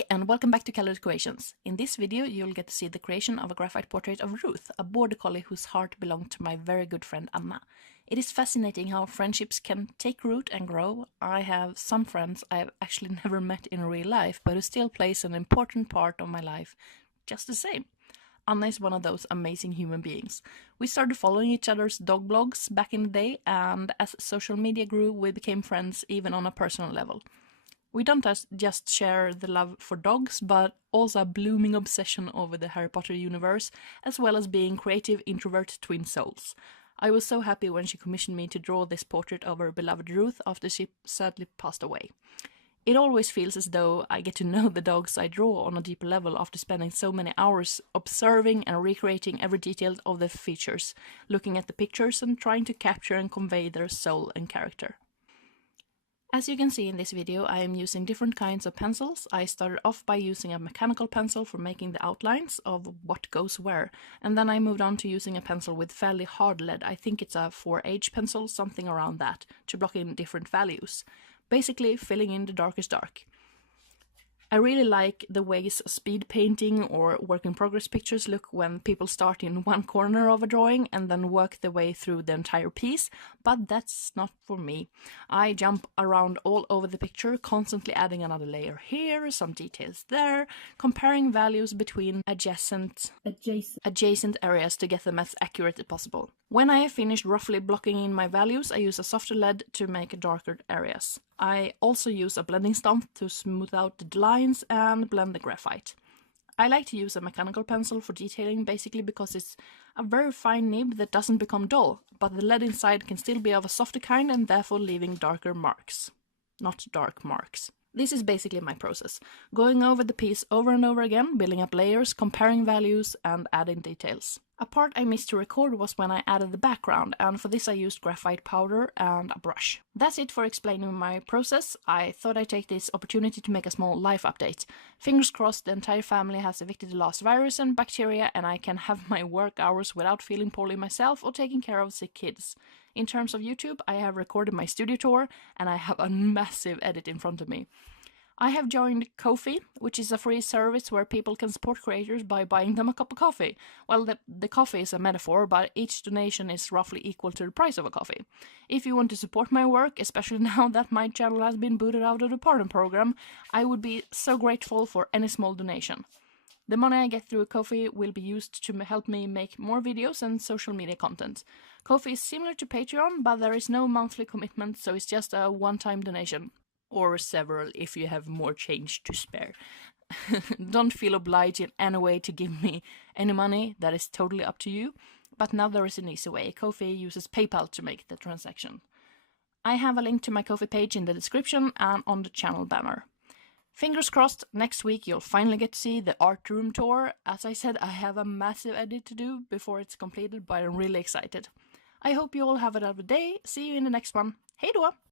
Hey and welcome back to Calorie Creations. In this video you'll get to see the creation of a graphite portrait of Ruth, a border collie whose heart belonged to my very good friend Anna. It is fascinating how friendships can take root and grow. I have some friends I have actually never met in real life, but who still plays an important part of my life just the same. Anna is one of those amazing human beings. We started following each other's dog blogs back in the day, and as social media grew we became friends even on a personal level. We don't just share the love for dogs, but also a blooming obsession over the Harry Potter universe, as well as being creative introvert twin souls. I was so happy when she commissioned me to draw this portrait of her beloved Ruth after she sadly passed away. It always feels as though I get to know the dogs I draw on a deeper level after spending so many hours observing and recreating every detail of their features, looking at the pictures and trying to capture and convey their soul and character. As you can see in this video, I am using different kinds of pencils. I started off by using a mechanical pencil for making the outlines of what goes where, and then I moved on to using a pencil with fairly hard lead. I think it's a 4H pencil, something around that, to block in different values. Basically filling in the darkest dark. I really like the ways speed painting or work in progress pictures look when people start in one corner of a drawing and then work their way through the entire piece, but that's not for me. I jump around all over the picture, constantly adding another layer here, some details there, comparing values between adjacent areas to get them as accurate as possible. When I have finished roughly blocking in my values, I use a softer lead to make darker areas. I also use a blending stump to smooth out the lines and blend the graphite. I like to use a mechanical pencil for detailing, basically because it's a very fine nib that doesn't become dull, but the lead inside can still be of a softer kind and therefore leaving darker marks. Not dark marks. This is basically my process, going over the piece over and over again, building up layers, comparing values and adding details. A part I missed to record was when I added the background, and for this I used graphite powder and a brush. That's it for explaining my process. I thought I'd take this opportunity to make a small life update. Fingers crossed the entire family has evicted the last virus and bacteria and I can have my work hours without feeling poorly myself or taking care of sick kids. In terms of YouTube, I have recorded my studio tour and I have a massive edit in front of me. I have joined Ko-fi, which is a free service where people can support creators by buying them a cup of coffee. Well, the coffee is a metaphor, but each donation is roughly equal to the price of a coffee. If you want to support my work, especially now that my channel has been booted out of the partner program, I would be so grateful for any small donation. The money I get through Ko-fi will be used to help me make more videos and social media content. Ko-fi is similar to Patreon, but there is no monthly commitment, so it's just a one-time donation. Or several if you have more change to spare. Don't feel obliged in any way to give me any money, that is totally up to you. But now there is an easy way. Ko-fi uses PayPal to make the transaction. I have a link to my Ko-fi page in the description and on the channel banner. Fingers crossed, next week you'll finally get to see the art room tour. As I said, I have a massive edit to do before it's completed, but I'm really excited. I hope you all have a lovely day. See you in the next one. Hej då!